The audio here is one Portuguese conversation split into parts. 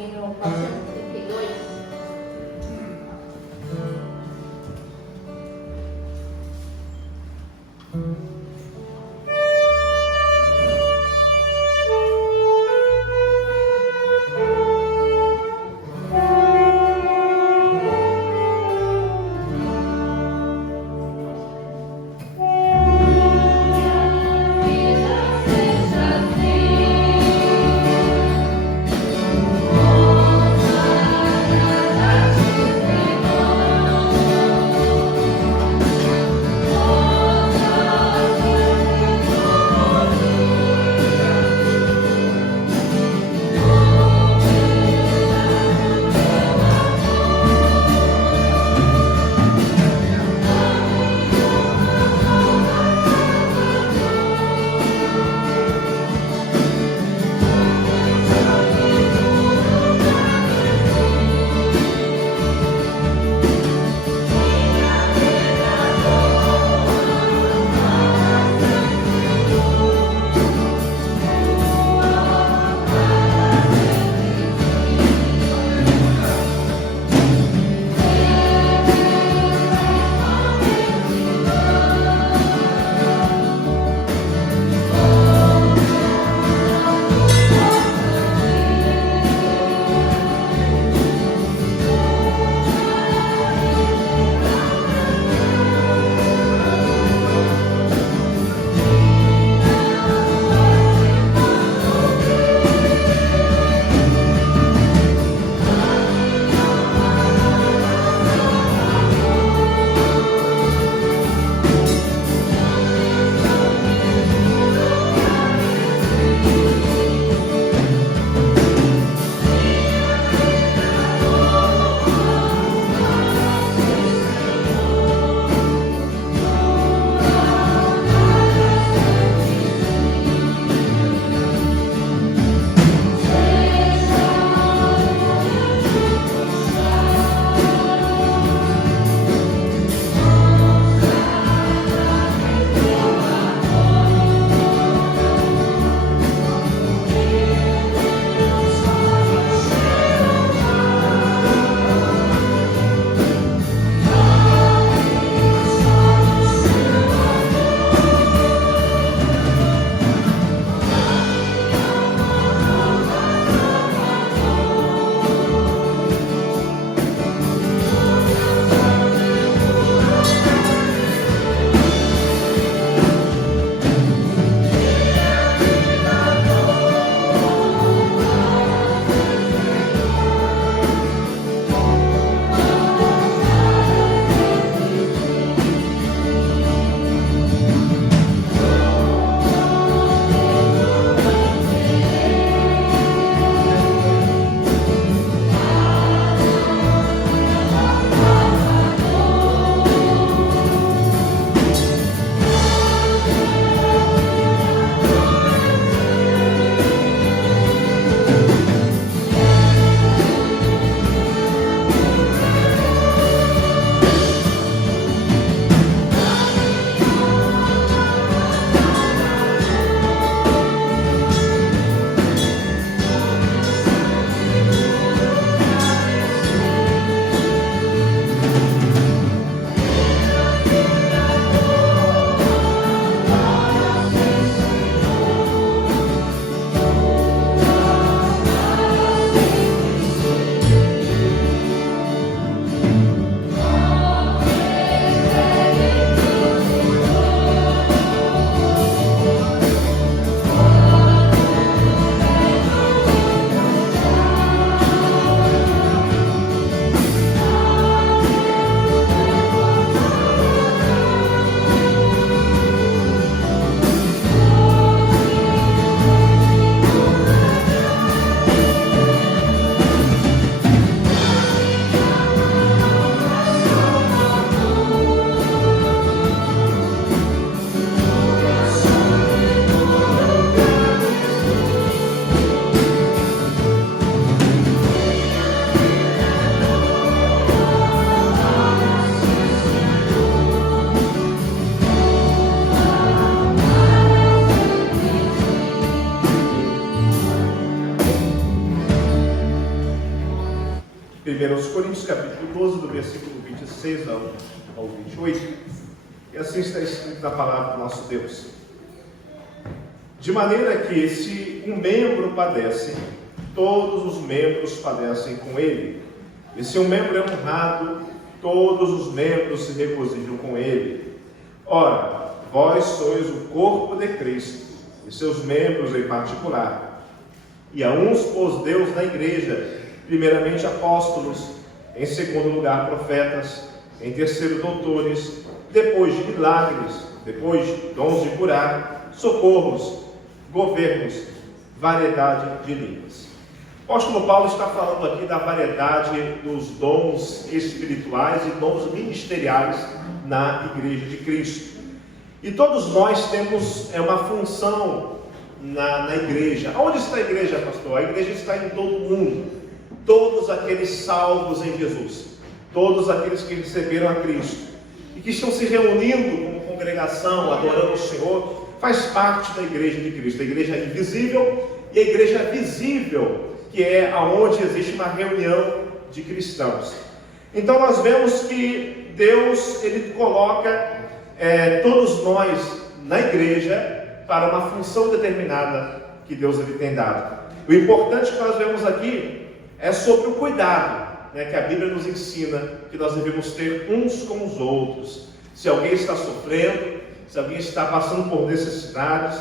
hino 432. Oh 1 Coríntios capítulo 12, do versículo 26 ao 28, e assim está escrito na palavra do nosso Deus. De maneira que, se um membro padece, todos os membros padecem com ele. E se um membro é honrado, todos os membros se regozijam com ele. Ora, vós sois o corpo de Cristo, e seus membros em particular. E a uns pôs Deus na igreja, primeiramente apóstolos, em segundo lugar profetas, em terceiro doutores, depois de milagres, depois dons de curar, socorros, governos, variedade de línguas. O apóstolo Paulo está falando aqui da variedade dos dons espirituais e dons ministeriais na igreja de Cristo. E todos nós temos uma função na igreja. Onde está a igreja, pastor? A igreja está em todo o mundo. Todos aqueles salvos em Jesus, todos aqueles que receberam a Cristo e que estão se reunindo como congregação, adorando o Senhor, faz parte da igreja de Cristo. A igreja invisível e a igreja visível, que é aonde existe uma reunião de cristãos. Então nós vemos que Deus, Ele coloca todos nós na igreja para uma função determinada que Deus Ele tem dado. O importante que nós vemos aqui é sobre o cuidado, que a Bíblia nos ensina que nós devemos ter uns com os outros. Se alguém está sofrendo, se alguém está passando por necessidades,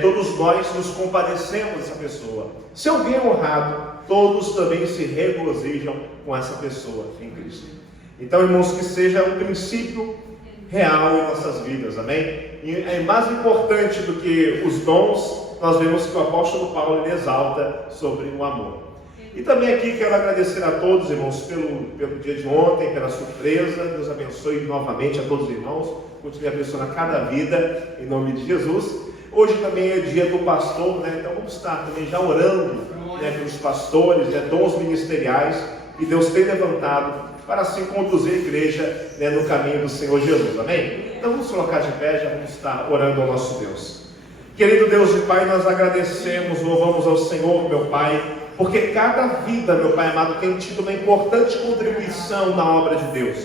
todos nós nos compadecemos dessa pessoa. Se alguém é honrado, todos também se regozijam com essa pessoa em Cristo. Então, irmãos, que seja um princípio real em nossas vidas, amém? E é mais importante do que os dons, nós vemos que o apóstolo Paulo ele exalta sobre o amor. E também aqui quero agradecer a todos, irmãos, pelo dia de ontem, pela surpresa. Deus abençoe novamente a todos os irmãos, continue abençoando cada vida, em nome de Jesus. Hoje também é dia do pastor, então vamos estar também já orando pelos pastores, dons ministeriais que Deus tem levantado para assim conduzir a igreja no caminho do Senhor Jesus, amém? Então vamos colocar de pé, já vamos estar orando ao nosso Deus. Querido Deus e Pai, nós agradecemos, louvamos ao Senhor, meu Pai, porque cada vida, meu Pai amado, tem tido uma importante contribuição na obra de Deus.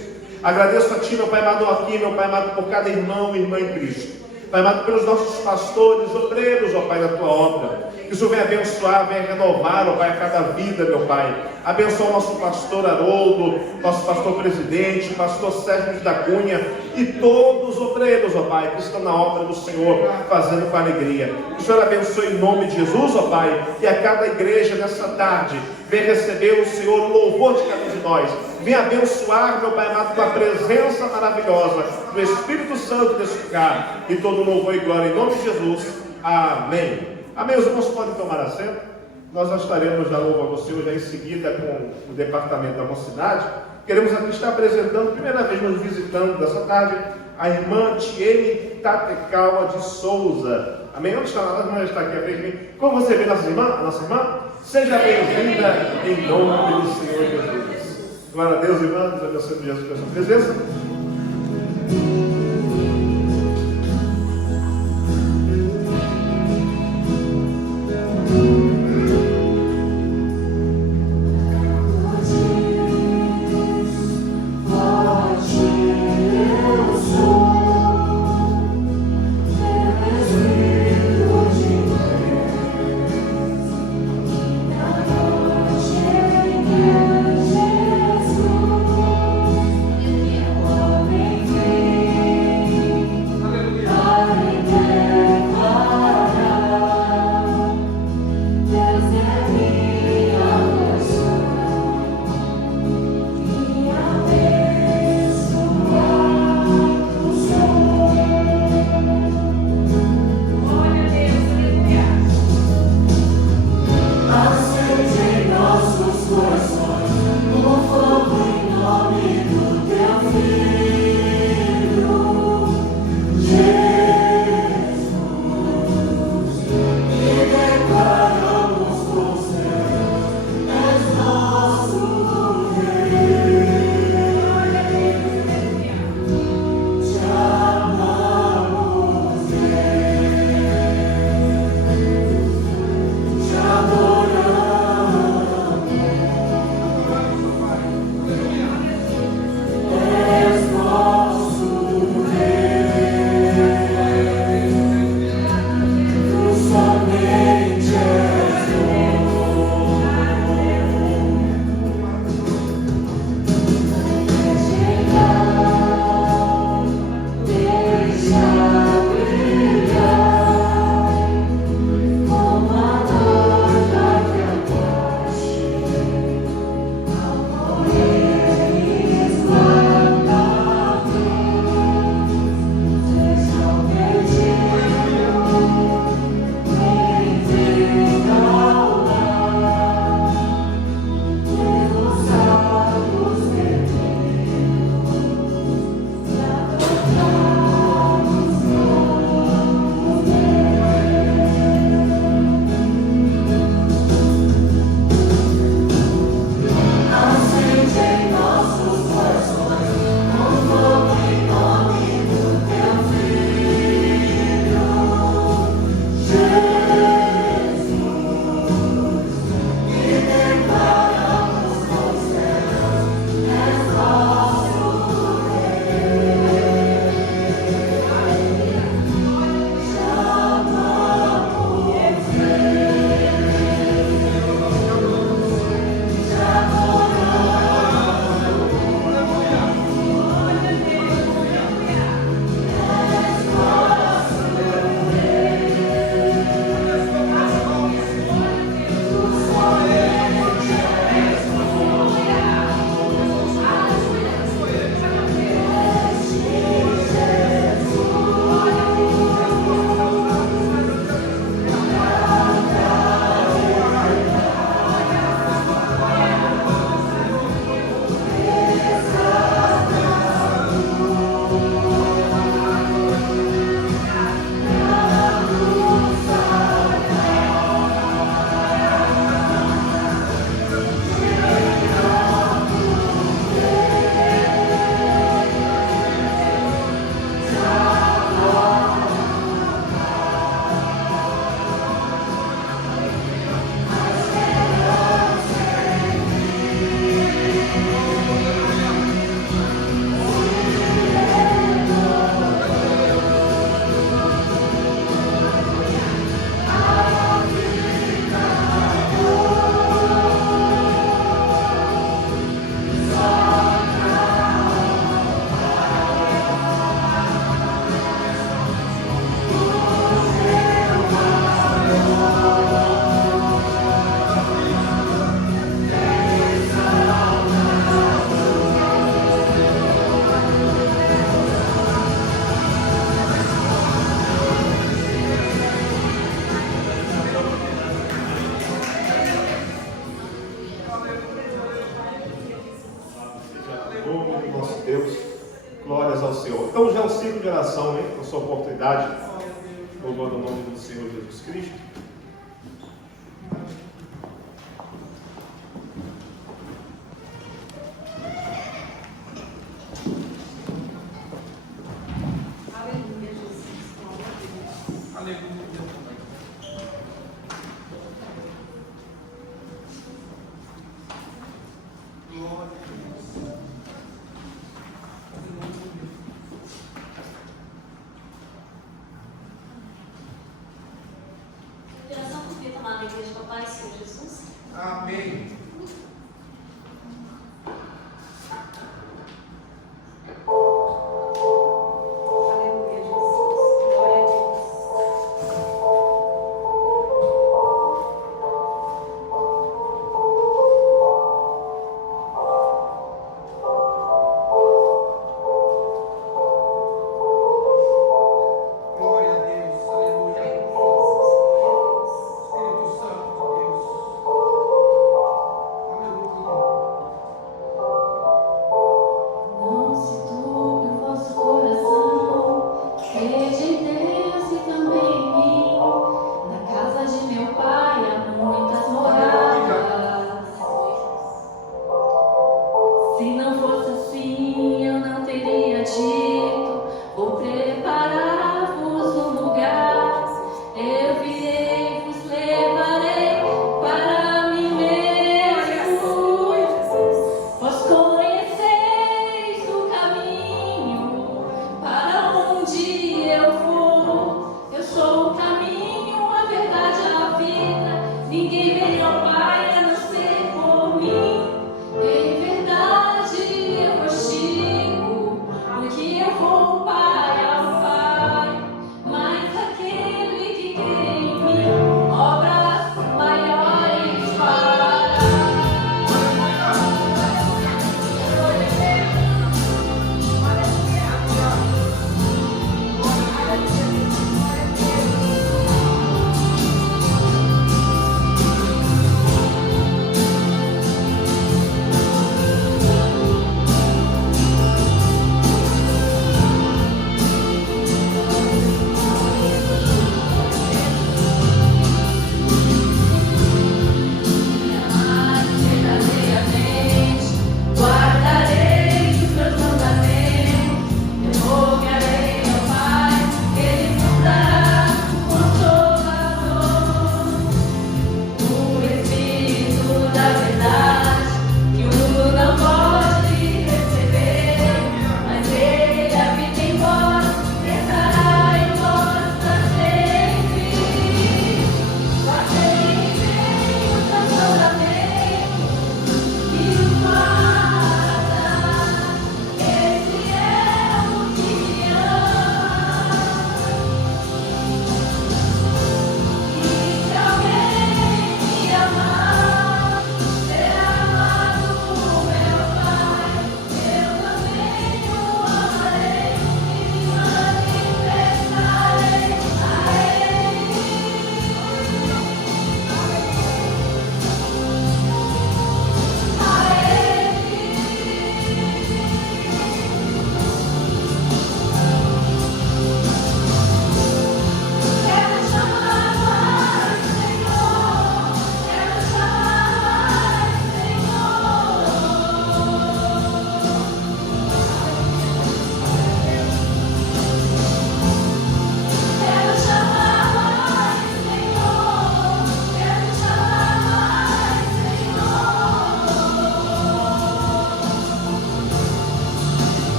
Agradeço a Ti, meu Pai amado, aqui, meu Pai amado, por cada irmão e irmã em Cristo. Pai amado, pelos nossos pastores, obreiros, ó Pai, da Tua obra. Que o Senhor venha abençoar, venha renovar, ó Pai, a cada vida, meu Pai. Abençoa o nosso pastor Haroldo, nosso pastor presidente, pastor Sérgio da Cunha e todos os obreiros, ó Pai, que estão na obra do Senhor, fazendo com alegria. Que o Senhor abençoe em nome de Jesus, ó Pai, e a cada igreja nessa tarde venha receber o Senhor, o louvor de cada um de nós. Venha abençoar, meu Pai amado, com a presença maravilhosa do Espírito Santo nesse lugar. E todo louvor e glória em nome de Jesus. Amém. Amém. Os irmãos podem tomar assento. Nós já estaremos já louvando ao Senhor já em seguida com o departamento da mocidade. Queremos aqui estar apresentando, primeira vez nos visitando dessa tarde, a irmã Tiene Tatecaua de Souza. Amém? Onde está? A irmã está aqui à frente de mim. Como você vê a nossa irmã? Seja bem-vinda em nome do Senhor Jesus. Glória a Deus, irmã. Deus abençoe Jesus pela sua presença. Oh Deus. Glórias ao Senhor. Então já é o ciclo de oração, né? Na sua oportunidade, louvando o nome do Senhor Jesus Cristo. Aleluia, Jesus. Glória a Deus. Aleluia. Oração por vida amada Igreja do Pai, Senhor Jesus. Amém. Aleluia, Jesus. Glória a Deus. Glória a Deus. Aleluia. Espírito Santo de Deus. Aleluia. Não se turbe o vosso coração, seja em Deus e também em mim. Na casa de meu pai há muitas moradas. Se não fosse assim, eu não teria dito: vou preparar-vos um lugar. Eu virei, vos levarei para mim mesmo. Vós conheceis o caminho para onde eu vou. Eu sou o caminho, a verdade e a vida. Ninguém vem ao Pai a não ser por mim. Em verdade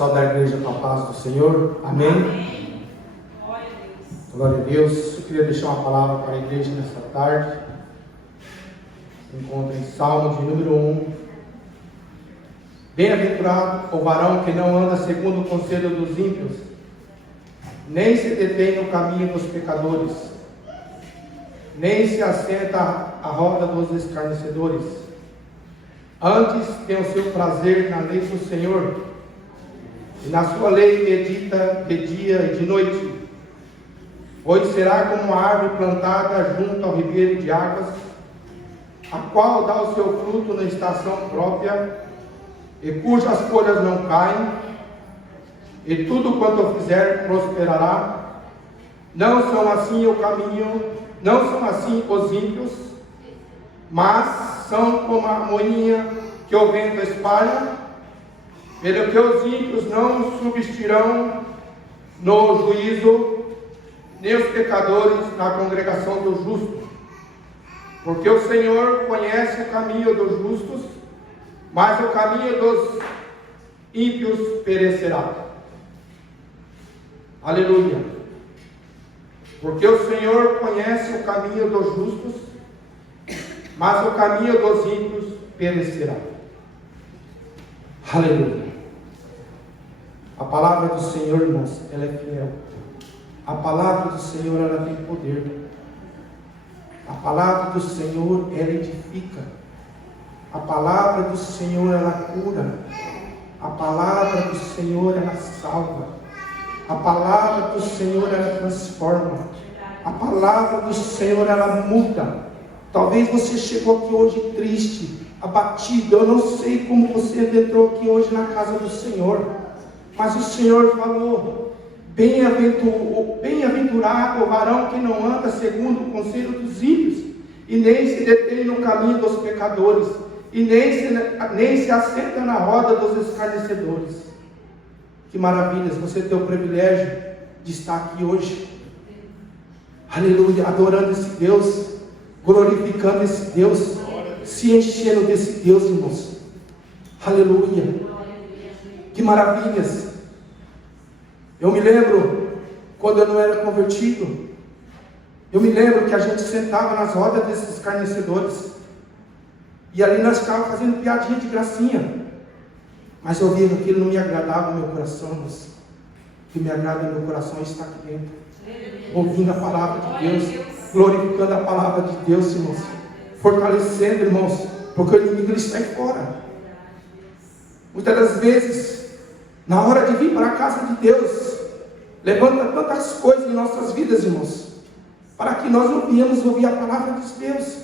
pessoal da igreja com a paz do Senhor. Amém? Glória a Deus. Eu queria deixar uma palavra para a igreja nessa tarde. Se encontra em Salmo de número 1. Bem-aventurado o varão que não anda segundo o conselho dos ímpios, nem se detém no caminho dos pecadores, nem se assenta à roda dos escarnecedores. Antes tem o seu prazer na lei do Senhor, e na sua lei medita de dia e de noite. Pois será como uma árvore plantada junto ao ribeiro de águas, a qual dá o seu fruto na estação própria, e cujas folhas não caem, e tudo quanto fizer prosperará. Não são assim o caminho, não são assim os ímpios, mas são como a moinha que o vento espalha. Pelo que os ímpios não subsistirão no juízo, nem os pecadores na congregação dos justos. Porque o Senhor conhece o caminho dos justos, mas o caminho dos ímpios perecerá. Aleluia. Porque o Senhor conhece o caminho dos justos, mas o caminho dos ímpios perecerá. Aleluia. A palavra do Senhor, irmãos, ela é fiel. A palavra do Senhor, ela tem poder. A palavra do Senhor, ela edifica. A palavra do Senhor, ela cura. A palavra do Senhor, ela salva. A palavra do Senhor, ela transforma. A palavra do Senhor, ela muda. Talvez você chegou aqui hoje triste, abatido. Eu não sei como você entrou aqui hoje na casa do Senhor, mas o Senhor falou: bem-aventurado o varão que não anda segundo o conselho dos ímpios, e nem se detém no caminho dos pecadores, e nem se assenta na roda dos escarnecedores. Que maravilhas, você tem o privilégio de estar aqui hoje. Aleluia, adorando esse Deus, glorificando esse Deus, se enchendo desse Deus, irmãos. Aleluia, que maravilhas. Eu me lembro quando eu não era convertido. Eu me lembro que a gente sentava nas rodas desses escarnecedores, e ali nós ficávamos fazendo piadinha de gracinha. Mas eu via que aquilo não me agradava no meu coração, mas o que me agrada no meu coração é estar aqui dentro, ouvindo a palavra de Deus, glorificando a palavra de Deus, irmãos, fortalecendo, irmãos, porque o inimigo ele sai fora. Muitas das vezes, na hora de vir para a casa de Deus, levanta tantas coisas em nossas vidas, irmãos, para que nós não venhamos ouvir a palavra de Deus.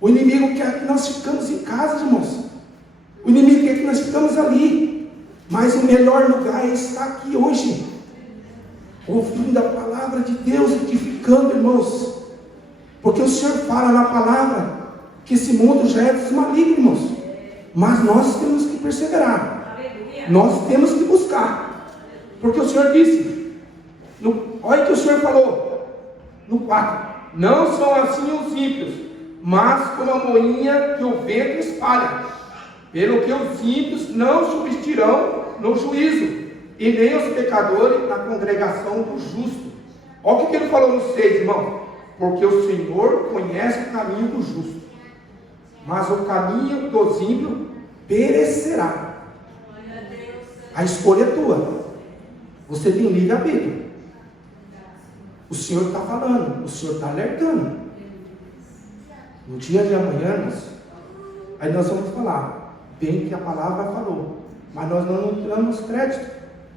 O inimigo quer que nós ficamos em casa, irmãos. O inimigo quer que nós ficamos ali. Mas o melhor lugar é estar aqui hoje, ouvindo a palavra de Deus, edificando, irmãos. Porque o Senhor fala na palavra que esse mundo já é dos malignos, irmãos. Mas nós temos que perseverar. Nós temos que buscar. Porque o Senhor disse, olha o que o Senhor falou no 4: não são assim os ímpios, mas como a moinha que o vento espalha. Pelo que os ímpios não subsistirão no juízo, e nem os pecadores na congregação do justo. Olha o que ele falou no 6, irmão. Porque o Senhor conhece o caminho do justo, mas o caminho dos ímpios perecerá. A escolha é tua. Você tem livre-arbítrio. O Senhor está falando, o Senhor está alertando. No dia de amanhã, aí nós vamos falar bem que a palavra falou, mas nós não damos crédito.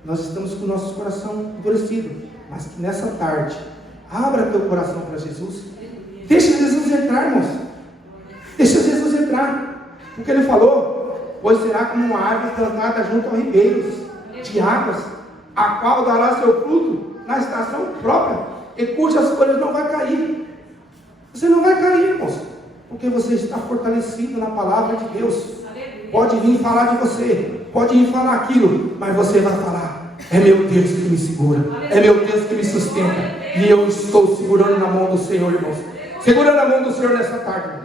Nós estamos com o nosso coração endurecido. Mas que nessa tarde, abra teu coração para Jesus. Deixa Jesus entrar, irmãos. Deixa Jesus entrar. Porque ele falou: pois será como uma árvore plantada junto a ribeiros de águas, a qual dará seu fruto na estação própria, e cujas folhas não vai cair. Você não vai cair, irmãos, porque você está fortalecido na palavra de Deus. Pode vir falar de você, pode vir falar aquilo, mas você vai falar: é meu Deus que me segura, é meu Deus que me sustenta, e eu estou segurando na mão do Senhor, irmãos. Segura na mão do Senhor nessa tarde, irmão.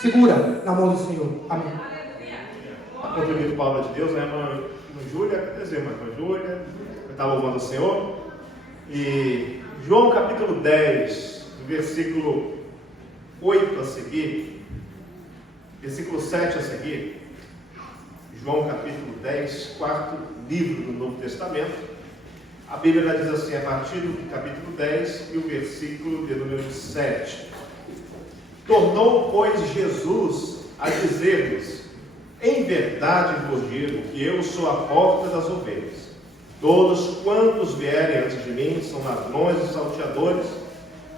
Segura na mão do Senhor. Amém. A palavra de Deus, né, irmão? irmã Júlia, cadê as irmãs? Irmã Júlia, eu estava louvando o Senhor. E João capítulo 10, versículo 8 a seguir, versículo 7 a seguir. João capítulo 10, quarto livro do Novo Testamento. A Bíblia diz assim, a partir do capítulo 10 e o versículo de número 7. Tornou, pois, Jesus a dizer-lhes: em verdade vos digo que eu sou a porta das ovelhas. Todos quantos vierem antes de mim são ladrões e salteadores,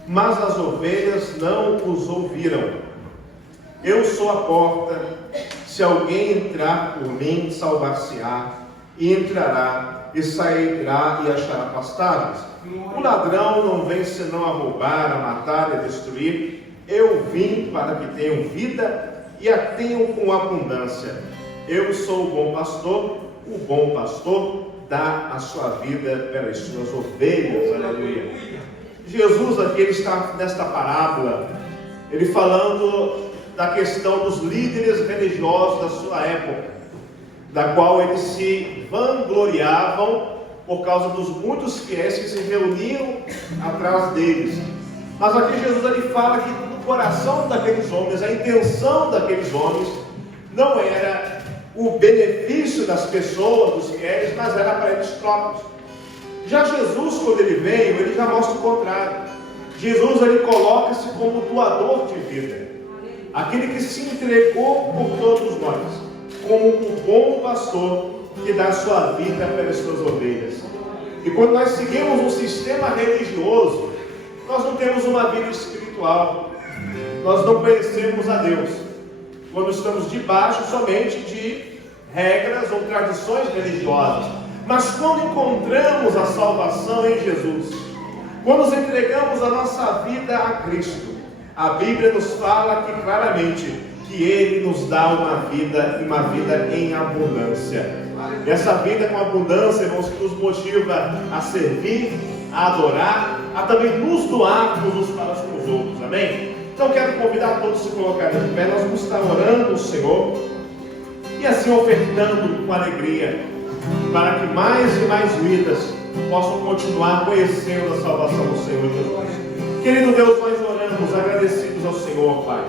mas as ovelhas não os ouviram. Eu sou a porta, se alguém entrar por mim, salvar-se-á, e entrará, e sairá e achará pastagens. O ladrão não vem senão a roubar, a matar e a destruir. Eu vim para que tenham vida e a tenham com abundância. Eu sou o bom pastor dá a sua vida pelas suas ovelhas. Aleluia. Jesus aqui, ele está nesta parábola, ele falando da questão dos líderes religiosos da sua época, da qual eles se vangloriavam por causa dos muitos fiéis que se reuniam atrás deles. Mas aqui Jesus ele fala que no coração daqueles homens, a intenção daqueles homens não era o benefício das pessoas, dos fiéis, mas era para eles próprios. Já Jesus, quando ele veio, ele já mostra o contrário. Jesus ele coloca-se como doador de vida, aquele que se entregou por todos nós, como o bom pastor que dá sua vida pelas suas ovelhas. E quando nós seguimos um sistema religioso, nós não temos uma vida espiritual, nós não conhecemos a Deus, quando estamos debaixo somente de regras ou tradições religiosas. Mas quando encontramos a salvação em Jesus, quando nos entregamos a nossa vida a Cristo, a Bíblia nos fala aqui claramente que Ele nos dá uma vida em abundância. E essa vida com abundância, irmãos, que nos motiva a servir, a adorar, a também nos doarmos uns para os outros, amém? Então quero convidar todos a se colocarem de pé. Nós vamos estar orando ao Senhor e assim ofertando com alegria, para que mais e mais vidas possam continuar conhecendo a salvação do Senhor Jesus. Querido Deus, nós oramos agradecidos ao Senhor, Pai,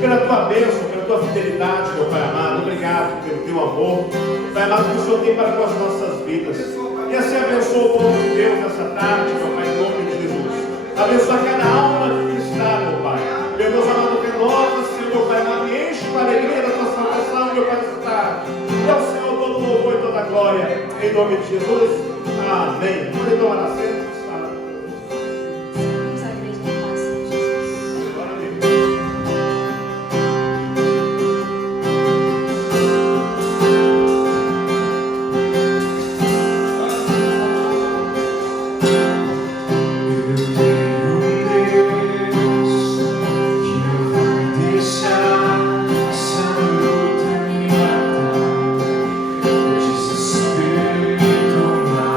pela Tua bênção, pela Tua fidelidade, meu Pai amado. Obrigado pelo Teu amor, Pai amado, que o Senhor tem para com as nossas vidas. E assim abençoa o povo de Deus nessa tarde, meu Pai, em nome de Jesus. Abençoa cada alma que está, meu Pai. Meu Deus amado, renova-se, meu Pai amado, e enche com a alegria da Tua salvação, meu Pai, nessa tarde. E ao Senhor todo o louvor e toda a glória, em nome de Jesus. Amém. Podem tomar assento. Vamos à igreja da paz, Senhor Jesus. Glória a Deus. Desespero tomar.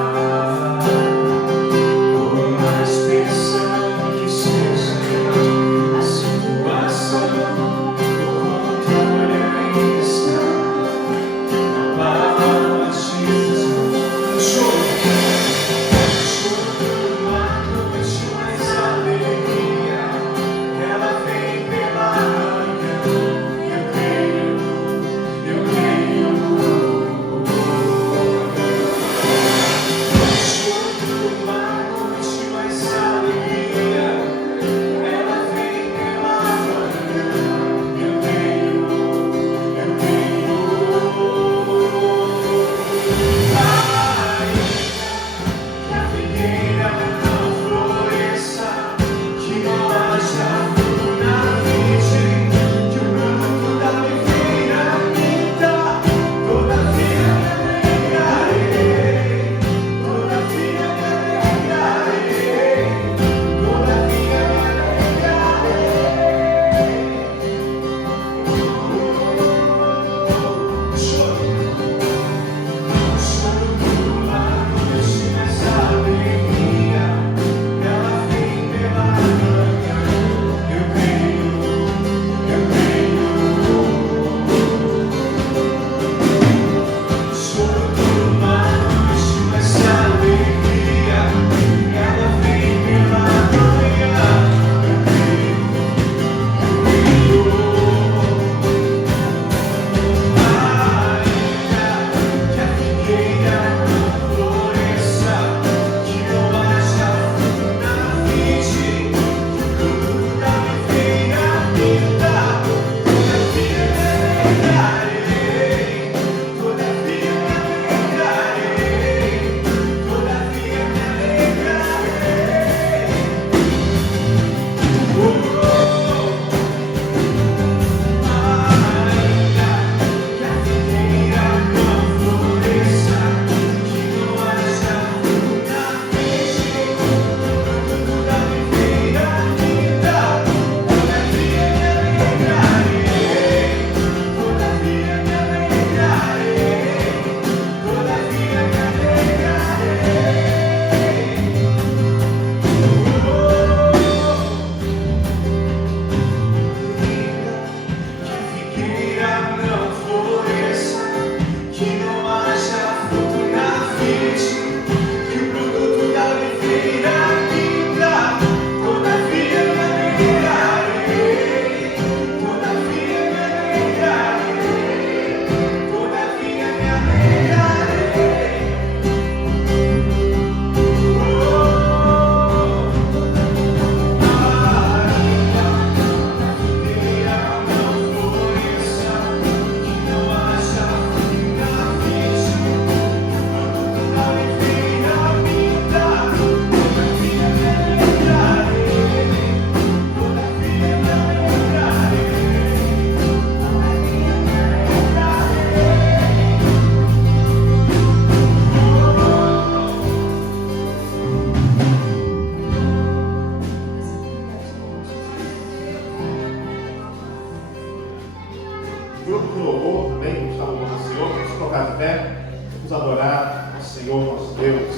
grupo de louvor também está louvando ao Senhor. Vamos colocar de pé, vamos adorar ao Senhor, nosso Deus.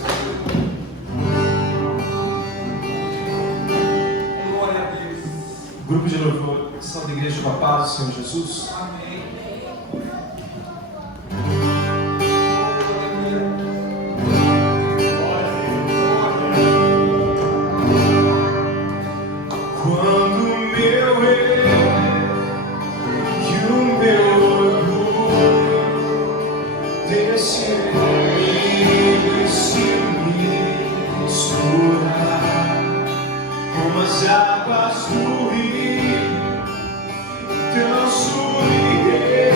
Glória a Deus. Grupo de louvor, Santa Igreja da Paz do Senhor Jesus. Amém. Quando meu eu e o meu orgulho desse inimigo se misturar como as águas do rio, tão solidez.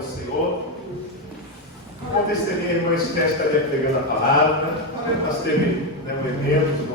do Senhor. Ontem seria a irmã Esther estaria pregando a palavra. Nós teve um evento,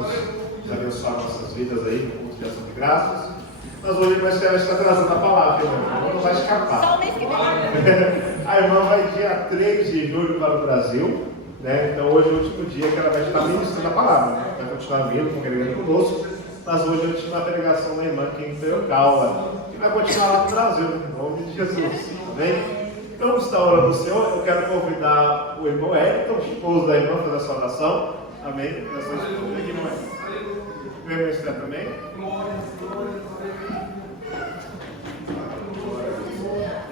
nos abençoar nossas vidas aí, com culto de ação de graças. Mas hoje a irmã Esther está trazendo a palavra, irmã. A irmã não vai escapar. Só o mês que vem. A irmã vai dia 3 de julho para o Brasil. Né? Então hoje é o último dia que ela vai estar ministrando a palavra. Né? Vai continuar vindo, congregando conosco. Mas hoje é a última pregação da irmã aqui em Perocal. E vai continuar lá no Brasil, em nome de Jesus. Amém? Então, antes da hora do Senhor, eu quero convidar o irmão Elton, esposo da irmã, para fazer a sua oração. Amém? O irmão Esther também.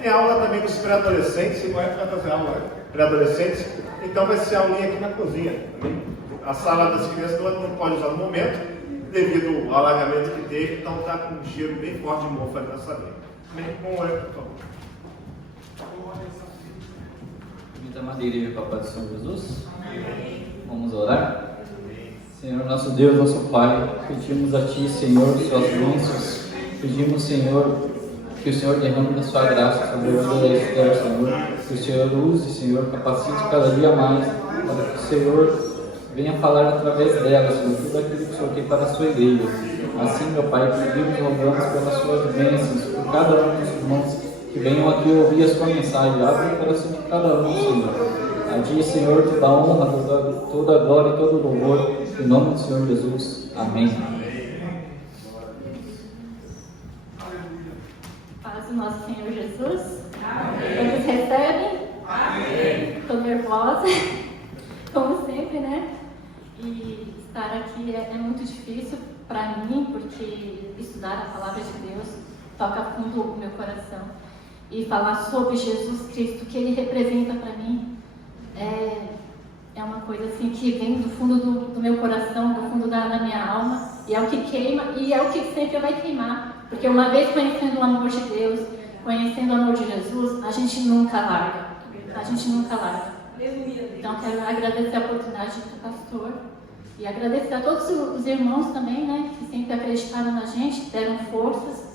Tem aula também dos pré-adolescentes, irmão Elton vai fazer aula, né? Pré-adolescentes. Então vai ser aulinha aqui na cozinha. Amém? A sala das crianças não pode usar no momento, devido ao alagamento que teve, então está com um cheiro bem forte de mofo ali na salinha. Amém? Com o Elton, por favor. Permita a igreja com a paz do Senhor Jesus. Amém. Vamos orar. Senhor, nosso Deus, nosso Pai, pedimos a Ti, Senhor, suas bênçãos. Pedimos, Senhor, que o Senhor derrame da sua graça sobre a vida da Esther, Senhor. Que o Senhor use, Senhor, capacite cada dia mais, para que o Senhor venha falar através dela, Senhor, tudo aquilo que o Senhor tem para a sua igreja. Assim, meu Pai, pedimos e rogamos pelas suas bênçãos, por cada um dos irmãos que venham aqui ouvir a sua mensagem. Abre o coração de cada um, Senhor. A Ti, Senhor, toda a honra, toda a glória e todo o louvor, em nome do Senhor Jesus. Amém. Paz do nosso Senhor Jesus. Amém. Todos recebem? Amém. Estou nervosa, como sempre, né? E estar aqui é muito difícil para mim, porque estudar a palavra de Deus toca fundo o meu coração. E falar sobre Jesus Cristo, o que Ele representa para mim, é uma coisa assim que vem do fundo do meu coração, do fundo da minha alma, e é o que queima, e é o que sempre vai queimar. Porque uma vez conhecendo o amor de Deus, conhecendo o amor de Jesus, a gente nunca larga. A gente nunca larga. Então, quero agradecer a oportunidade do pastor e agradecer a todos os irmãos também, né, que sempre acreditaram na gente, deram forças.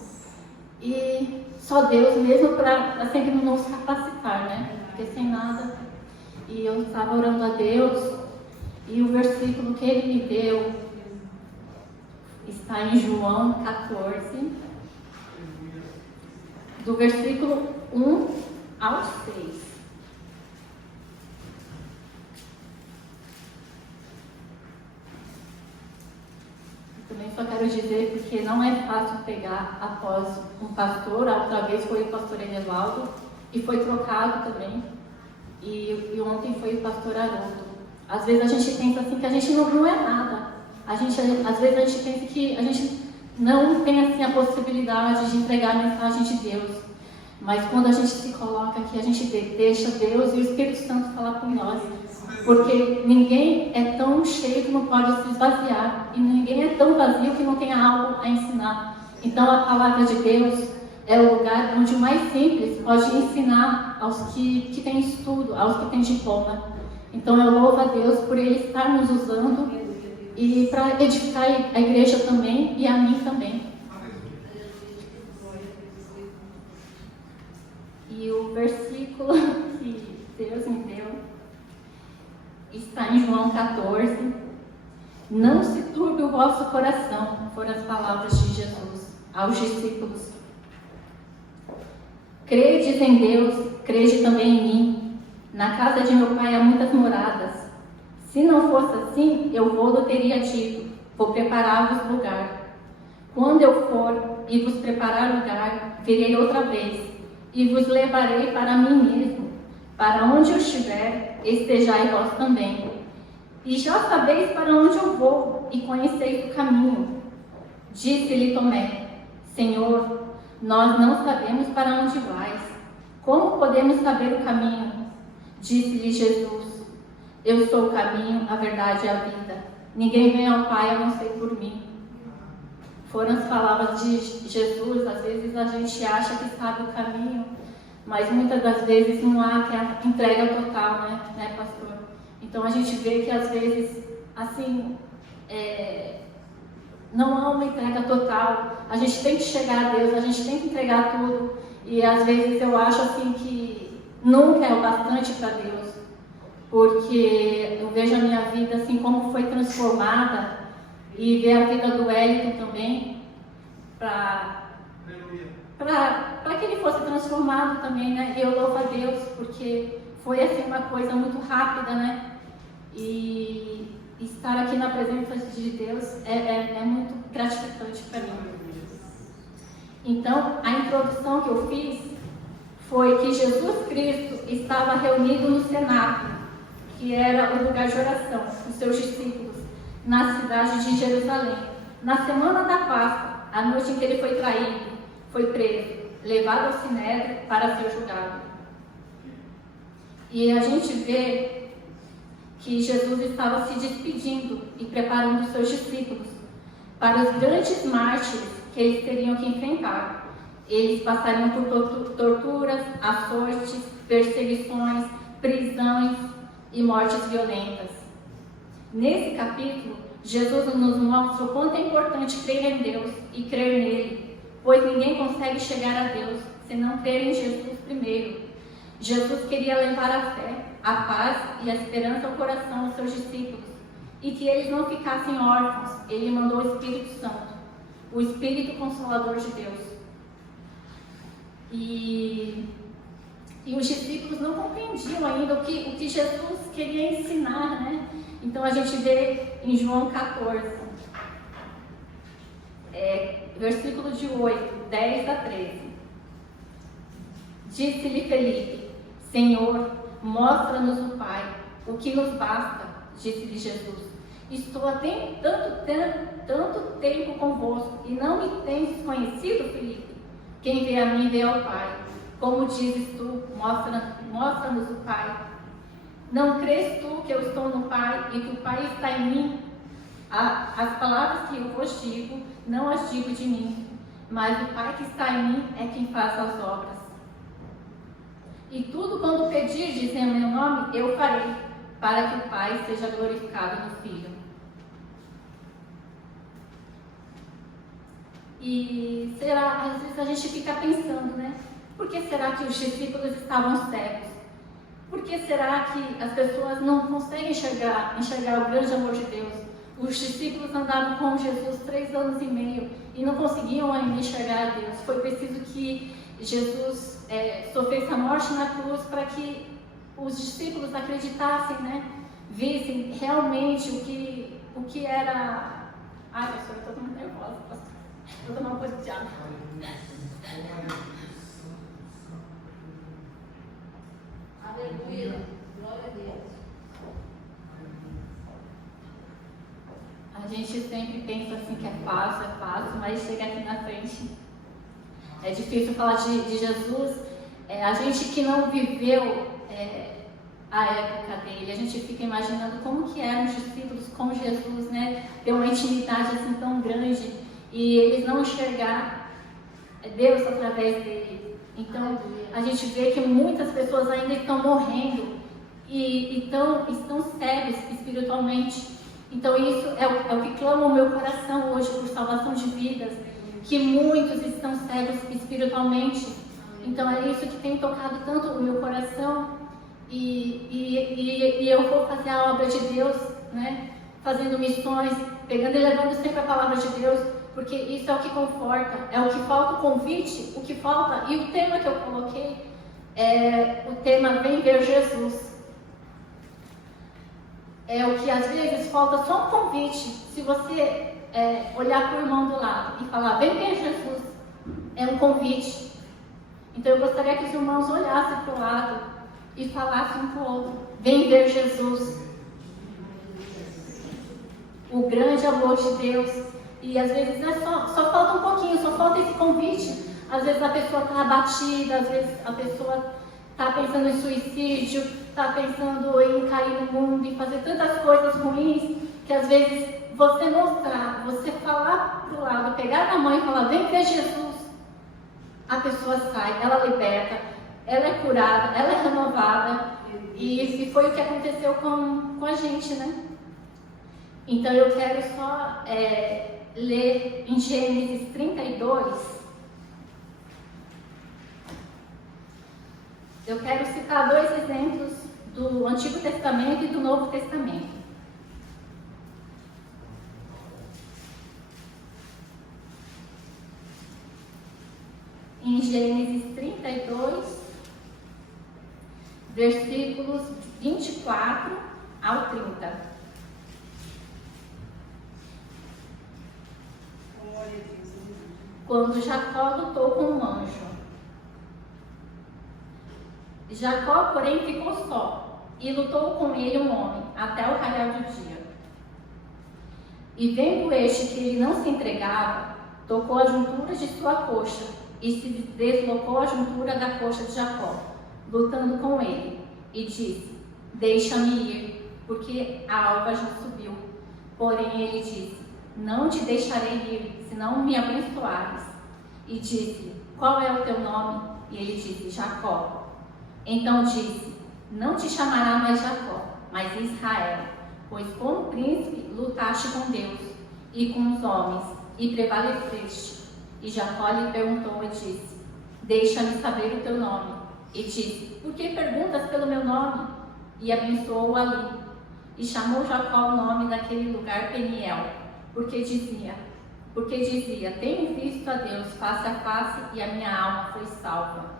E só Deus mesmo para sempre nos capacitar, né? Porque sem nada. E eu estava orando a Deus e o versículo que Ele me deu está em João 14, do versículo 1 ao 6. Também só quero dizer porque não é fácil pegar após um pastor. A outra vez foi o pastor Enevaldo e foi trocado também. E ontem foi o pastor Haroldo. Às vezes a gente pensa assim que a gente não é nada. Às vezes a gente pensa que a gente não tem assim a possibilidade de entregar a mensagem de Deus. Mas quando a gente se coloca aqui, a gente deixa Deus e o Espírito Santo falar por nós. Porque ninguém é tão cheio que não pode se esvaziar. E ninguém é tão vazio que não tenha algo a ensinar. Então a palavra de Deus é o lugar onde o mais simples pode ensinar aos que têm estudo, aos que têm diploma. Então eu louvo a Deus por Ele estar nos usando e para edificar a igreja também e a mim também. E o versículo que Deus me deu está em João 14. Não se turbe o vosso coração, foram as palavras de Jesus aos discípulos. Credes em Deus, crede também em mim. Na casa de meu Pai há muitas moradas. Se não fosse assim, eu vou-lo teria dito, vou preparar-vos lugar. Quando eu for e vos preparar lugar, virei outra vez, e vos levarei para mim mesmo. Para onde eu estiver, estejai vós também. E já sabeis para onde eu vou, e conheceis o caminho. Disse-lhe Tomé: Senhor, nós não sabemos para onde vais. Como podemos saber o caminho? Disse-lhe Jesus: Eu sou o caminho, a verdade e a vida. Ninguém vem ao Pai a não ser por mim. Foram as palavras de Jesus. Às vezes a gente acha que sabe o caminho, mas muitas das vezes não há aquela entrega total, né, pastor? Então a gente vê que às vezes, assim, não há uma entrega total. A gente tem que chegar a Deus, a gente tem que entregar tudo. E às vezes eu acho assim que nunca é o bastante para Deus, porque eu vejo a minha vida assim como foi transformada e ver a vida do Wellington também, para que ele fosse transformado também, né? E eu louvo a Deus, porque foi assim uma coisa muito rápida, né? E estar aqui na presença de Deus é muito gratificante para mim. Então, a introdução que eu fiz foi que Jesus Cristo estava reunido no cenáculo, que era o lugar de oração dos seus discípulos, na cidade de Jerusalém. Na semana da Páscoa, a noite em que ele foi traído, foi preso, levado ao Sinédrio para ser julgado. E a gente vê que Jesus estava se despedindo e preparando os seus discípulos para os grandes mártires que eles teriam que enfrentar. Eles passariam por torturas, açoites, perseguições, prisões e mortes violentas. Nesse capítulo, Jesus nos mostra o quanto é importante crer em Deus e crer nele, pois ninguém consegue chegar a Deus se não crer em Jesus primeiro. Jesus queria levar a fé, a paz e a esperança ao coração dos seus discípulos, e que eles não ficassem órfãos. Ele mandou o Espírito Santo, o Espírito Consolador de Deus. E os discípulos não compreendiam ainda o que Jesus queria ensinar, né? Então a gente vê em João 14, versículo de 8, 10 a 13. Disse-lhe Felipe: Senhor, mostra-nos o Pai, o que nos basta. Disse-lhe Jesus: Estou há tanto tempo convosco e não me tens conhecido, Felipe? Quem vê a mim vê ao Pai. Como dizes tu, mostra-nos o Pai. Não crês tu que eu estou no Pai e que o Pai está em mim? As palavras que eu vos digo, não as digo de mim, mas o Pai que está em mim é quem faz as obras. E tudo quando pedirdes em meu nome, eu farei, para que o Pai seja glorificado no Filho. E às vezes a gente fica pensando, né? Por que será que os discípulos estavam cegos? Por que será que as pessoas não conseguem enxergar o grande amor de Deus? Os discípulos andaram com Jesus 3 anos e meio e não conseguiam ainda enxergar a Deus. Foi preciso que Jesus sofresse a morte na cruz para que os discípulos acreditassem, né? Vissem realmente o que era... Ai, pessoal, eu estou muito nervosa, pastor. Vou tomar uma coisa de água. Aleluia. Glória a Deus. A gente sempre pensa assim que é fácil, mas chega aqui na frente. É difícil falar de Jesus. A gente que não viveu a época dele, a gente fica imaginando como que eram os discípulos com Jesus, né? Ter uma intimidade assim tão grande e eles não enxergar Deus através dele. Então, a gente vê que muitas pessoas ainda estão morrendo e estão cegos espiritualmente. Então, isso é o que clama o meu coração hoje por salvação de vidas, que muitos estão cegos espiritualmente. Então, é isso que tem tocado tanto o meu coração e eu vou fazer a obra de Deus, né? Fazendo missões, pegando e levando sempre a palavra de Deus, porque isso é o que conforta, é o que falta o convite, o que falta, e o tema que eu coloquei é o tema Vem Ver Jesus. É o que às vezes falta só um convite. Se você olhar para o irmão do lado e falar, vem ver Jesus, é um convite. Então eu gostaria que os irmãos olhassem para o lado e falassem um para o outro, vem ver Jesus. O grande amor de Deus. E às vezes só falta um pouquinho, só falta esse convite. Às vezes a pessoa está abatida, às vezes a pessoa está pensando em suicídio, está pensando em cair no mundo e fazer tantas coisas ruins, que às vezes você mostrar, você falar para o lado, pegar na mão e falar, vem ver Jesus, a pessoa sai, ela liberta, ela é curada, ela é renovada, e foi o que aconteceu com a gente, né? Então eu quero só ler em Gênesis 32, eu quero citar 2 exemplos do Antigo Testamento e do Novo Testamento. Em Gênesis 32, versículos 24 ao 30. Quando Jacó lutou com um anjo. Jacó, porém, ficou só, e lutou com ele um homem, até o raiar do dia. E vendo este que ele não se entregava, tocou a juntura de sua coxa, e se deslocou a juntura da coxa de Jacó, lutando com ele, e disse: deixa-me ir, porque a alva já subiu. Porém ele disse: não te deixarei ir, se não me abençoares. E disse: qual é o teu nome? E ele disse: Jacó. Então disse: não te chamará mais Jacó, mas Israel, pois como príncipe lutaste com Deus e com os homens, e prevaleceste. E Jacó lhe perguntou e disse: deixa-me saber o teu nome. E disse: por que perguntas pelo meu nome? E abençoou-o ali. E chamou Jacó o nome daquele lugar Peniel, porque dizia: tenho visto a Deus face a face, e a minha alma foi salva.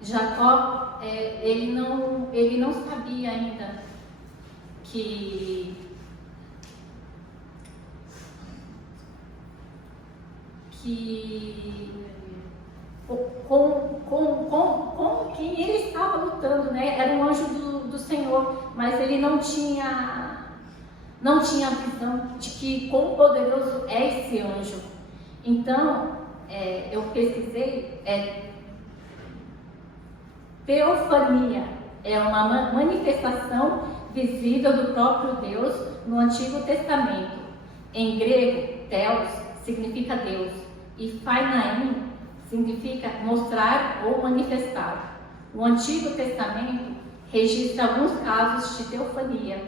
Jacó, ele não sabia ainda que com quem ele estava lutando, né? Era um anjo do Senhor, mas ele não tinha visão de que quão poderoso é esse anjo. Então, eu pesquisei, teofania é uma manifestação visível do próprio Deus no Antigo Testamento. Em grego, Theos significa Deus e Phainaim significa mostrar ou manifestar. O Antigo Testamento registra alguns casos de teofania.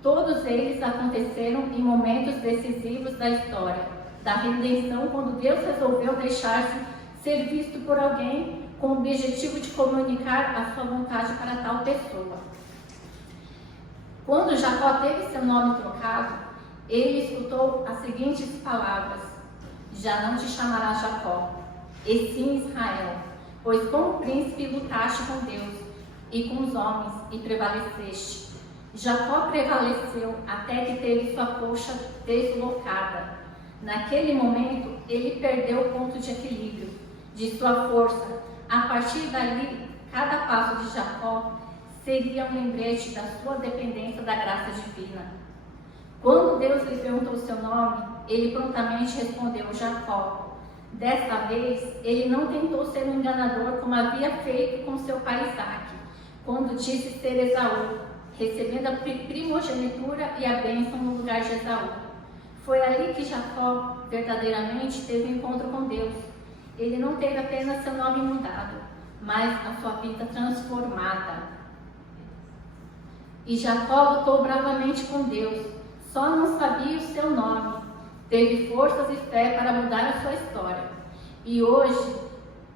Todos eles aconteceram em momentos decisivos da história da redenção, quando Deus resolveu deixar-se ser visto por alguém com o objetivo de comunicar a sua vontade para tal pessoa. Quando Jacó teve seu nome trocado, ele escutou as seguintes palavras: já não te chamarás Jacó, e sim Israel, pois como príncipe lutaste com Deus e com os homens e prevaleceste. Jacó prevaleceu até que teve sua coxa deslocada. Naquele momento, ele perdeu o ponto de equilíbrio de sua força. A partir dali, cada passo de Jacó seria um lembrete da sua dependência da graça divina. Quando Deus lhe perguntou seu nome, ele prontamente respondeu: Jacó. Dessa vez, ele não tentou ser um enganador como havia feito com seu pai Isaque, quando disse ser Esaú, recebendo a primogenitura e a bênção no lugar de Esaú. Foi ali que Jacó verdadeiramente teve um encontro com Deus. Ele não teve apenas seu nome mudado, mas a sua vida transformada. E Jacó lutou bravamente com Deus, só não sabia o seu nome. Teve forças e fé para mudar a sua história. E hoje,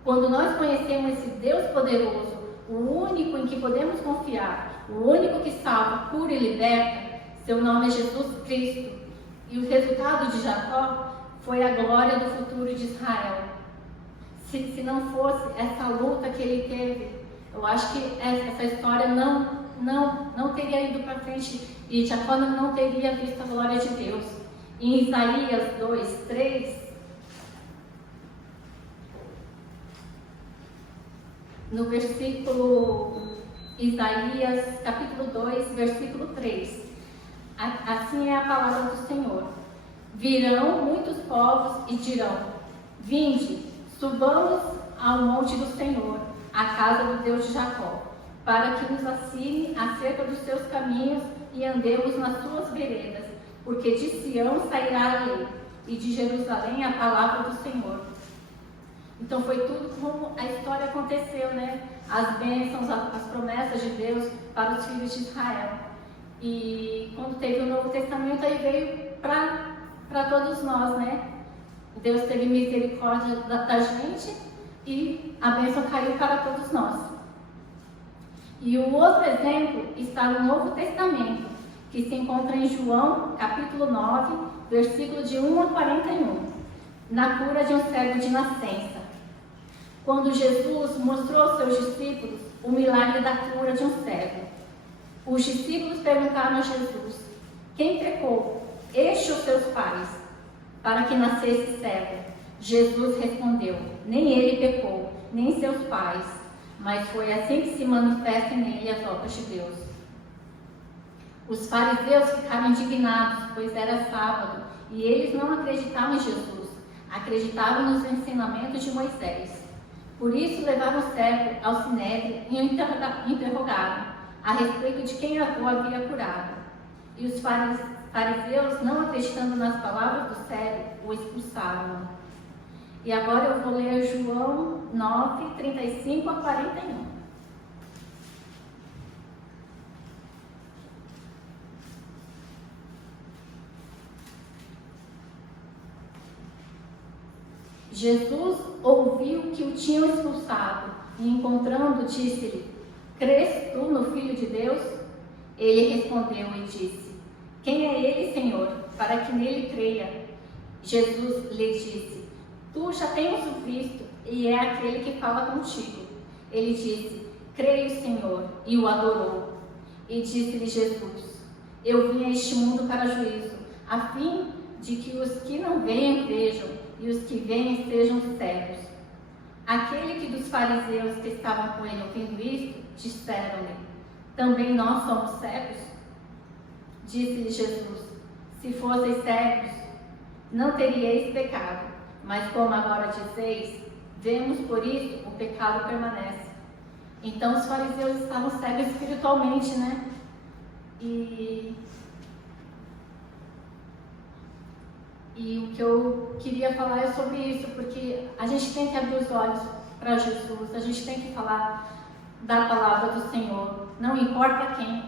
quando nós conhecemos esse Deus poderoso, o único em que podemos confiar, o único que salva, cura e liberta, seu nome é Jesus Cristo. E o resultado de Jacó foi a glória do futuro de Israel. Se não fosse essa luta que ele teve, eu acho que essa história não teria ido para frente e Jacó não teria visto a glória de Deus. Em Isaías 2:3, no versículo, Isaías capítulo 2, versículo 3, assim é a palavra do Senhor: virão muitos povos e dirão: vinde, subamos ao monte do Senhor, à casa do Deus de Jacó, para que nos ensine acerca dos seus caminhos e andemos nas suas veredas, porque de Sião sairá a lei, e de Jerusalém a palavra do Senhor. Então foi tudo como a história aconteceu, né? As bênçãos, as promessas de Deus para os filhos de Israel. E quando teve o Novo Testamento, aí veio para todos nós, né? Deus teve misericórdia da gente e a bênção caiu para todos nós. E o outro exemplo está no Novo Testamento, que se encontra em João, capítulo 9, versículo de 1 a 41, na cura de um cego de nascença. Quando Jesus mostrou aos seus discípulos o milagre da cura de um cego, os discípulos perguntaram a Jesus: quem pecou, este ou seus pais, para que nascesse cego? Jesus respondeu: nem ele pecou, nem seus pais, mas foi assim que se manifestam nele as obras de Deus. Os fariseus ficaram indignados, pois era sábado, e eles não acreditavam em Jesus, acreditavam nos ensinamentos de Moisés. Por isso levaram o cego ao sinédrio e o interrogaram a respeito de quem o havia curado. E os fariseus, não acreditando nas palavras do cego, o expulsaram. E agora eu vou ler João 9, 35 a 41. Jesus ouviu que o tinham expulsado e, encontrando, disse-lhe: crês tu no Filho de Deus? Ele respondeu e disse: quem é ele, Senhor, para que nele creia? Jesus lhe disse: tu já tens o visto, e é aquele que fala contigo. Ele disse: creio, Senhor, e o adorou. E disse-lhe Jesus: eu vim a este mundo para juízo, a fim de que os que não veem vejam, e os que veem sejam cegos. Aquele que dos fariseus que estavam com ele ouvindo isto, disseram-lhe: também nós somos cegos? Disse-lhe Jesus: se fosseis cegos, não teríeis pecado, mas como agora dizeis, vemos, por isso o pecado permanece. Então os fariseus estavam cegos espiritualmente, né? E o que eu queria falar é sobre isso, porque a gente tem que abrir os olhos para Jesus, a gente tem que falar da palavra do Senhor, não importa quem,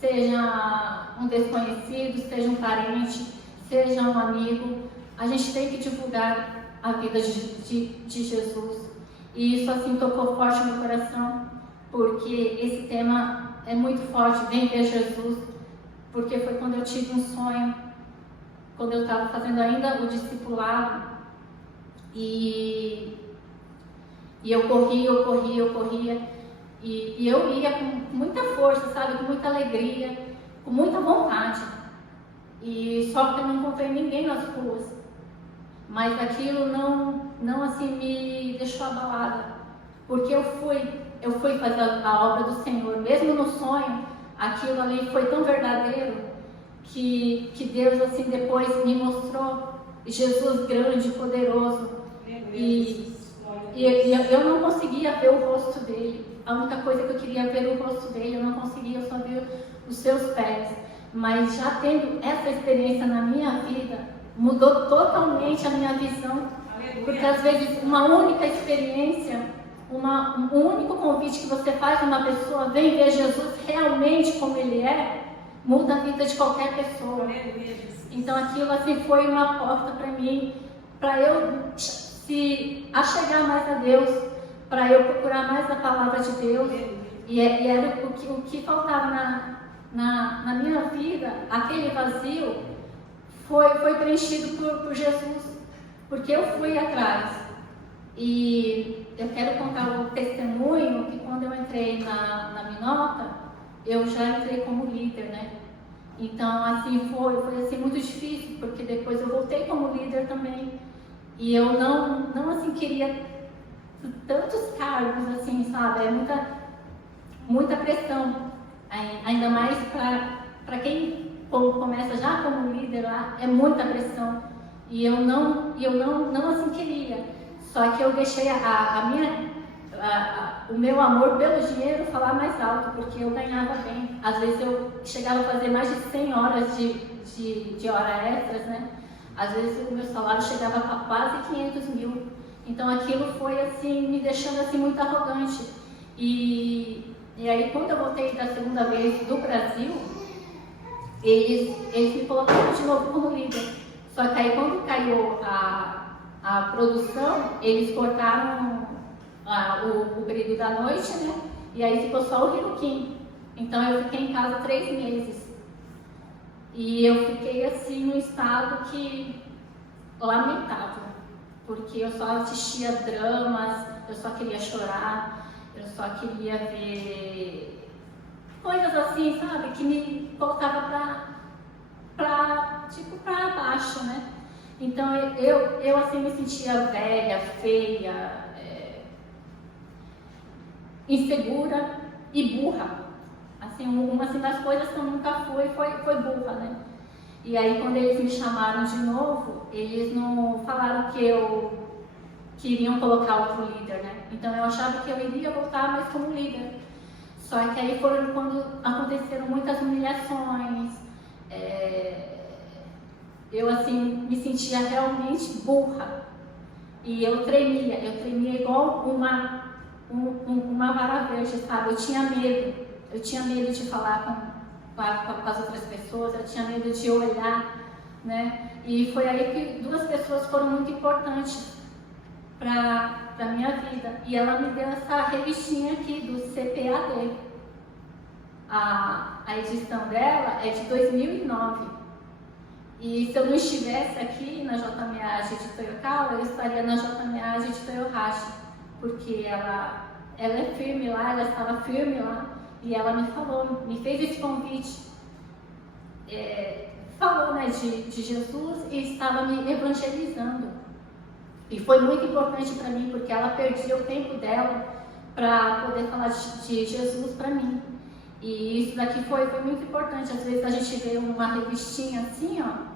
seja um desconhecido, seja um parente, seja um amigo, a gente tem que divulgar a vida de Jesus. E isso assim tocou forte no meu coração, porque esse tema é muito forte, vem ver Jesus, porque foi quando eu tive um sonho, quando eu estava fazendo ainda o discipulado, e eu corria, e eu ia com muita força, sabe, com muita alegria, com muita vontade, e só que eu não encontrei ninguém nas ruas, mas aquilo não assim me deixou abalada, porque eu fui fazer a obra do Senhor, mesmo no sonho, aquilo ali foi tão verdadeiro, que Deus assim depois me mostrou Jesus grande, poderoso, e eu não conseguia ver o rosto dele. A única coisa que eu queria ver o rosto dele, eu não conseguia, eu só via os seus pés. Mas já tendo essa experiência na minha vida, mudou totalmente a minha visão, porque às vezes uma única experiência, um único convite que você faz a uma pessoa, vem ver Jesus realmente como ele é, muda a vida de qualquer pessoa. Então aquilo assim foi uma porta para mim, para eu se achegar mais a Deus, para eu procurar mais a palavra de Deus. E era o que faltava na minha vida, aquele vazio foi preenchido por Jesus, porque eu fui atrás. E eu quero contar o testemunho que quando eu entrei na Minota, eu já entrei como líder, né? Então, assim, foi assim, muito difícil, porque depois eu voltei como líder também. E eu não assim, queria tantos cargos, assim, sabe? É muita pressão. Ainda mais para quem começa já como líder lá, é muita pressão. E eu não assim queria. Só que eu deixei o meu amor pelo dinheiro falar mais alto, porque eu ganhava bem. Às vezes eu chegava a fazer mais de 100 horas de hora extras, né? Às vezes o meu salário chegava a quase 500 mil. Então aquilo foi assim, me deixando assim muito arrogante. E aí quando eu voltei da segunda vez do Brasil, eles me colocaram de novo como líder. Só que aí quando caiu a produção, eles cortaram o período da noite, né? E aí ficou só o Hirukim. Então eu fiquei em casa 3 meses. E eu fiquei assim num estado que lamentável, porque eu só assistia dramas, eu só queria chorar, eu só queria ver coisas assim, sabe, que me colocava pra baixo, né? Então eu assim me sentia velha, feia, insegura e burra. Assim, uma das coisas que eu nunca fui foi burra, né? E aí quando eles me chamaram de novo, eles não falaram que iriam colocar outro líder, né? Então eu achava que eu iria voltar, mas como líder. Só que aí foram quando aconteceram muitas humilhações, eu assim me sentia realmente burra. E eu tremia igual uma vara verde, sabe? Eu tinha medo de falar com as outras pessoas, eu tinha medo de olhar, né? E foi aí que 2 pessoas foram muito importantes para minha vida. E ela me deu essa revistinha aqui do CPAD. A edição dela é de 2009. E se eu não estivesse aqui na JMAG de Toyokawa, eu estaria na JMAG de Toyohashi, porque ela é firme lá, ela estava firme lá. E ela me falou, me fez esse convite, falou, né, de Jesus e estava me evangelizando. E foi muito importante para mim, porque ela perdia o tempo dela para poder falar de Jesus para mim. E isso daqui foi muito importante. Às vezes a gente vê uma revistinha assim, ó,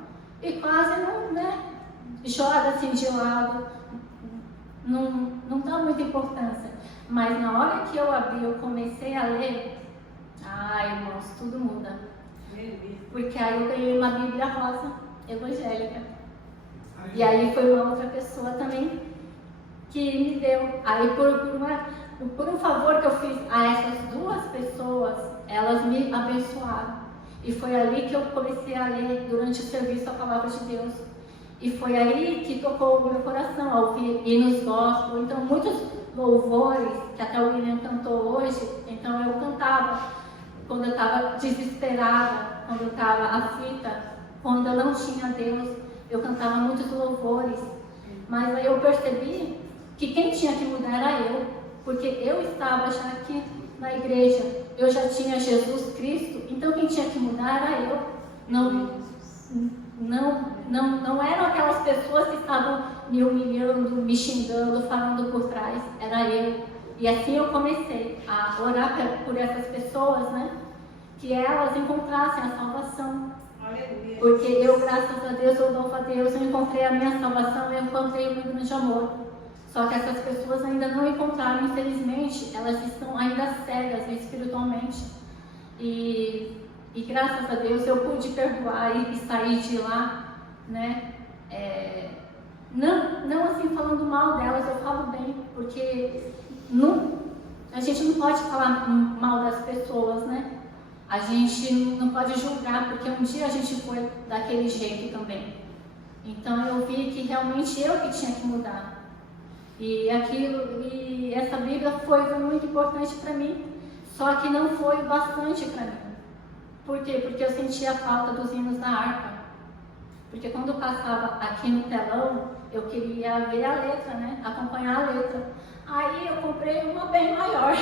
e quase não, né, joga assim de lado, não dá muita importância. Mas na hora que eu abri, eu comecei a ler, irmãos, tudo muda. Porque aí eu ganhei uma Bíblia rosa evangélica. E aí foi uma outra pessoa também que me deu. Aí por um favor que eu fiz a essas 2 pessoas, elas me abençoaram. E foi ali que eu comecei a ler durante o serviço a palavra de Deus. E foi aí que tocou o meu coração, a ouvir hinos gospel. Então muitos louvores que até o William cantou hoje, então eu cantava quando eu estava desesperada, quando eu estava aflita, quando eu não tinha Deus, eu cantava muitos louvores. Mas aí eu percebi que quem tinha que mudar era eu, porque eu estava já aqui na igreja, eu já tinha Jesus Cristo, então quem tinha que mudar era eu. Não eram aquelas pessoas que estavam me humilhando, me xingando, falando por trás, era eu. E assim eu comecei a orar por essas pessoas, né? Que elas encontrassem a salvação. Aleluia. Porque eu, graças a Deus, eu louvo a Deus, eu encontrei a minha salvação, eu encontrei o meu grande amor. Só que essas pessoas ainda não encontraram, infelizmente, elas estão ainda cegas espiritualmente. E graças a Deus eu pude perdoar e sair de lá, né? Não assim falando mal delas, eu falo bem, porque a gente não pode falar mal das pessoas, né? A gente não pode julgar, porque um dia a gente foi daquele jeito também. Então eu vi que realmente eu que tinha que mudar. E essa Bíblia foi muito importante para mim, só que não foi o bastante para mim. Por quê? Porque eu sentia a falta dos hinos da harpa. Porque quando eu passava aqui no telão, eu queria ver a letra, né? Acompanhar a letra. Aí eu comprei uma bem maior.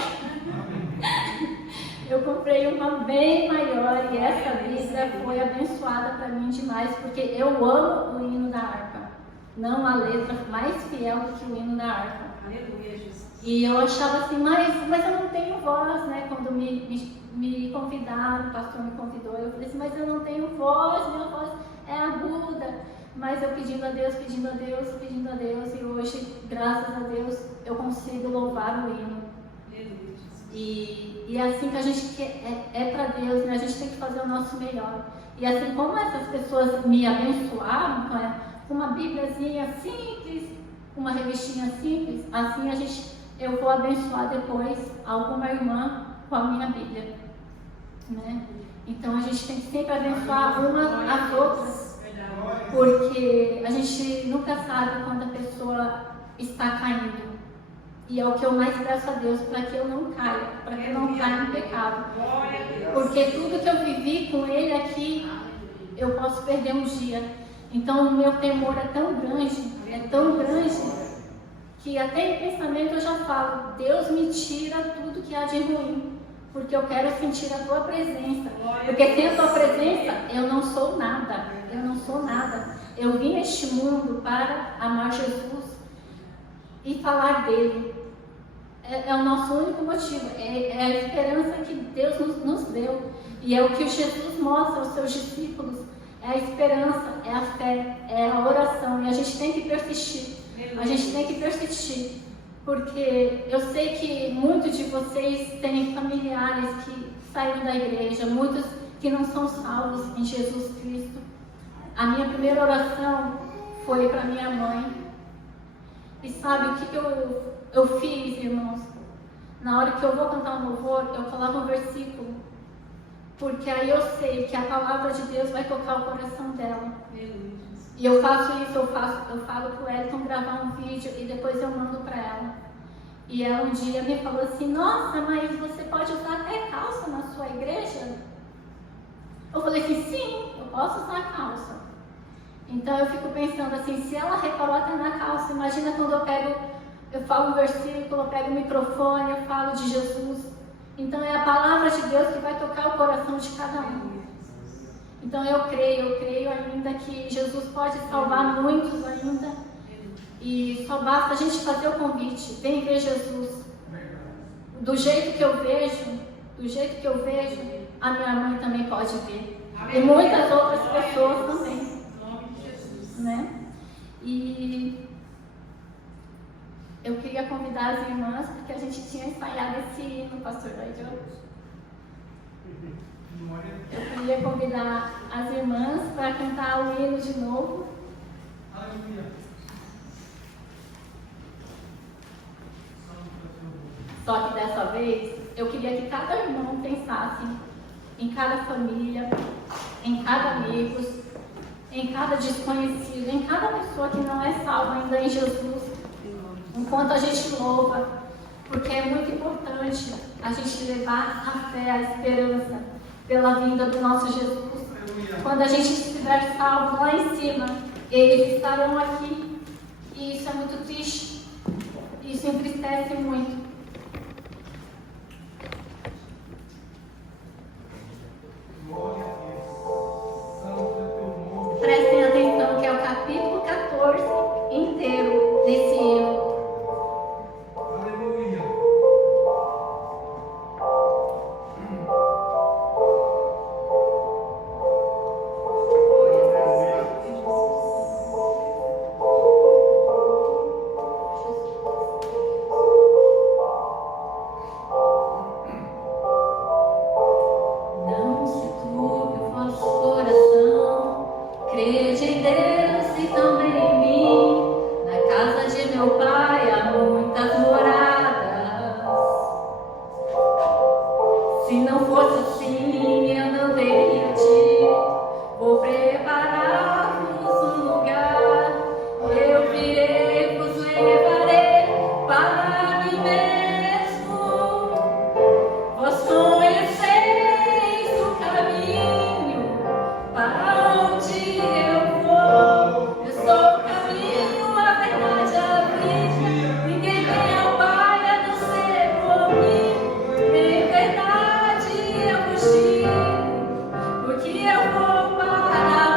Eu comprei uma bem maior e essa Bíblia foi abençoada para mim demais, porque eu amo o hino da harpa. Não a letra mais fiel do que o hino da harpa. Aleluia, Jesus. E eu achava assim, mas eu não tenho voz, né? Quando me convidaram, o pastor me convidou, eu falei assim, mas eu não tenho voz, minha voz é aguda. Mas eu pedindo a Deus, e hoje, graças a Deus, eu consigo louvar o hino. E é assim que a gente quer, para Deus, né? A gente tem que fazer o nosso melhor. E assim como essas pessoas me abençoaram com uma Bíbliazinha simples, uma revistinha simples, assim eu vou abençoar depois alguma irmã com a minha Bíblia, né? Então a gente tem que sempre abençoar umas às outras, porque a gente nunca sabe quando a pessoa está caindo. E é o que eu mais peço a Deus, para que eu não caia, para que eu não caia no pecado. Porque tudo que eu vivi com Ele aqui, eu posso perder um dia. Então o meu temor é tão grande, que até em pensamento eu já falo, Deus me tira tudo que há de ruim, porque eu quero sentir a Tua presença. Porque sem a Tua presença, eu não sou nada, Eu vim neste mundo para amar Jesus e falar dele. É o nosso único motivo, é a esperança que Deus nos deu. E é o que Jesus mostra aos seus discípulos, é a esperança, é a fé, é a oração. E a gente tem que persistir, porque eu sei que muitos de vocês têm familiares que saíram da igreja, muitos que não são salvos em Jesus Cristo. A minha primeira oração foi para minha mãe. E sabe o que eu fiz, irmãos? Na hora que eu vou cantar um louvor, eu coloco um versículo, porque aí eu sei que a palavra de Deus vai tocar o coração dela. E eu faço isso, eu falo pro Elton gravar um vídeo e depois eu mando para ela. E ela um dia me falou assim, nossa, mas você pode usar até calça na sua igreja? Eu falei assim, sim, eu posso usar calça. Então eu fico pensando assim, se ela reparou até na calça, imagina quando eu falo um versículo, eu pego o microfone, eu falo de Jesus. Então é a palavra de Deus que vai tocar o coração de cada um. Então eu creio ainda que Jesus pode salvar muitos ainda. E só basta a gente fazer o convite, vem ver Jesus. Do jeito que eu vejo, a minha mãe também pode ver. E muitas outras pessoas também. Né? E eu queria convidar as irmãs, porque a gente tinha ensaiado esse hino, pastor Daidson. Eu queria convidar as irmãs para cantar o hino de novo. Só que dessa vez, eu queria que cada irmão pensasse em cada família, em cada amigo, em cada desconhecido, em cada pessoa que não é salva ainda em Jesus, enquanto a gente louva, porque é muito importante a gente levar a fé, a esperança pela vinda do nosso Jesus. Quando a gente estiver salvo lá em cima, eles estarão aqui, e isso é muito triste, isso entristece muito. Prestem atenção que é o capítulo 14 inteiro desse hino. Aleluia. Não se turbe o vosso coração, crede em Deus e também em mim. Na casa de meu Pai há muitas moradas. Se não fosse assim, eu não teria dito. Vou preparar-vos um lugar. Eu virei, vos levarei para mim mesmo. Vós conheceis o caminho para onde eu vou. Eu sou o caminho, a verdade, a vida. Ninguém vem ao Pai a não ser por mim. Em verdade eu vos digo, porque eu vou para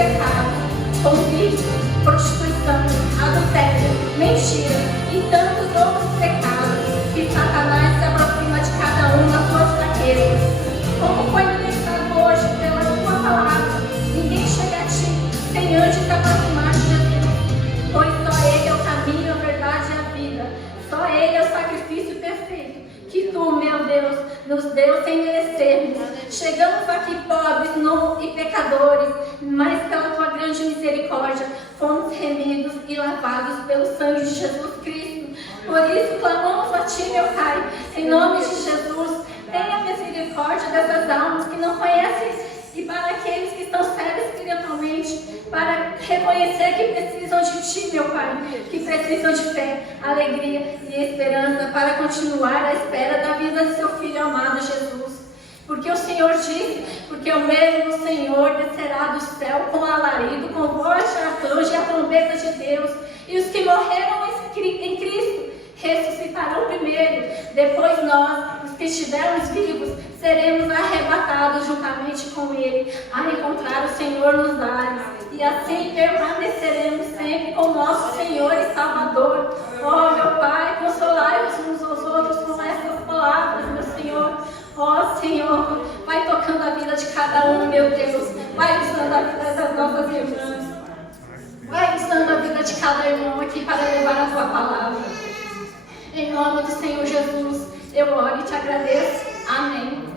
pecados, como vício, prostituição, adultério, mentira e tantos outros pecados que Satanás se aproxima de cada um nas suas fraquezas. Como foi ministrado hoje pela tua palavra, ninguém chega a ti sem antes se aproximar de Jesus, pois só Ele é o caminho, a verdade e a vida. Só Ele é o sacrifício perfeito que tu, meu Deus, nos deu sem merecermos. Chegamos aqui pobres e pecadores, mas pela tua grande misericórdia fomos remidos e lavados pelo sangue de Jesus Cristo. Por isso clamamos a ti, meu Pai, em nome de Jesus, tenha misericórdia dessas almas que não conhecem, e para aqueles que estão sérios espiritualmente, para reconhecer que precisam de ti, meu Pai, que precisam de fé, alegria e esperança para continuar à espera da vida de seu Filho amado Jesus. Porque o Senhor disse, porque o mesmo Senhor descerá do céu com alarido, com voz de arcanjo e a trombeta de Deus, e os que morreram em Cristo ressuscitarão primeiro. Depois nós, os que estivermos vivos, seremos arrebatados juntamente com Ele, a encontrar o Senhor nos ares, e assim permaneceremos sempre com nosso Senhor e Salvador. Oh, meu Pai, consolai-vos uns aos outros com essas palavras, meu Senhor. Ó Senhor, vai tocando a vida de cada um, meu Deus. Vai usando a vida das nossas irmãs. Vai usando a vida de cada irmão aqui para levar a tua palavra. Em nome do Senhor Jesus, eu oro e te agradeço. Amém.